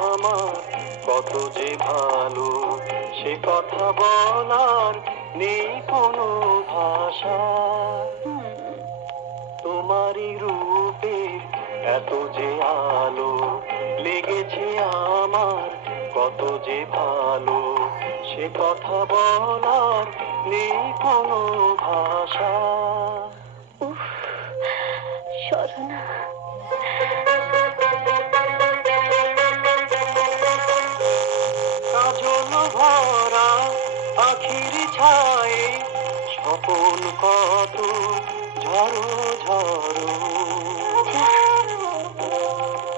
আমার কত যে ভালো, সে কথা বলার নেই কোনো ভাষা। তোমারই রূপের এত যে আলো লেগেছে আমার কত যে ভালো, সে কথা বলার নেই কোনো ভাষা। উফ, সরনা। কাজল ভরা আখির ছায়ে স্বপন কত ঝড়ো ঝড়ো।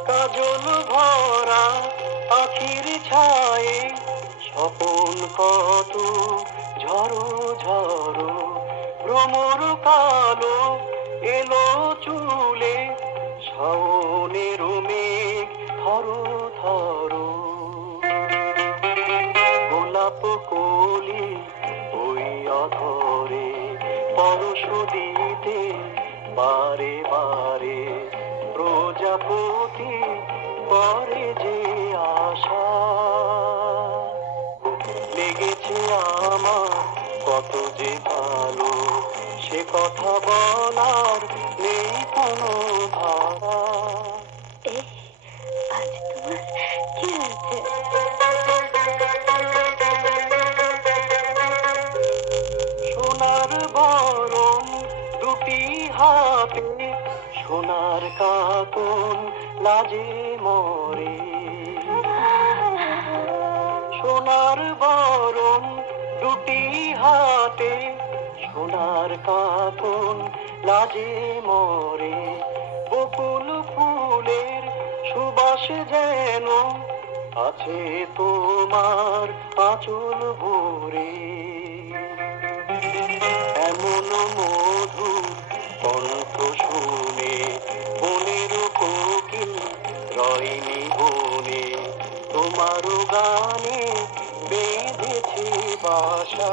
কাজল ভরা আখির ছায়ে স্বপন কত ঝড়ো ঝড়ো। ভ্রমর কালো এলো চুলে শাওনের মেঘ থরো থরো। গোলাপ কলি ওই অধরে পরশ দিতে বারে বারে প্রজাপতি করে যে আশা। লেগেছে আমার কত যে ভালো, সে কথা বলার নেই কোনো ভাষা। এই, আজ তোমার কি হয়েছে? সোনার বরণ দুটি হাতে সোনার কাকন লাজে মরে। সোনার বরণ দুটি হাতে সোনার কাকন লাজে মরে। বকুল ফুলের সুবাস যেন আছে তোমার আঁচল ভরে। এমন মধুর কণ্ঠ শুনে বনের কোকিল রয়নি বনে তোমার গানে বেঁধেছে বাসা।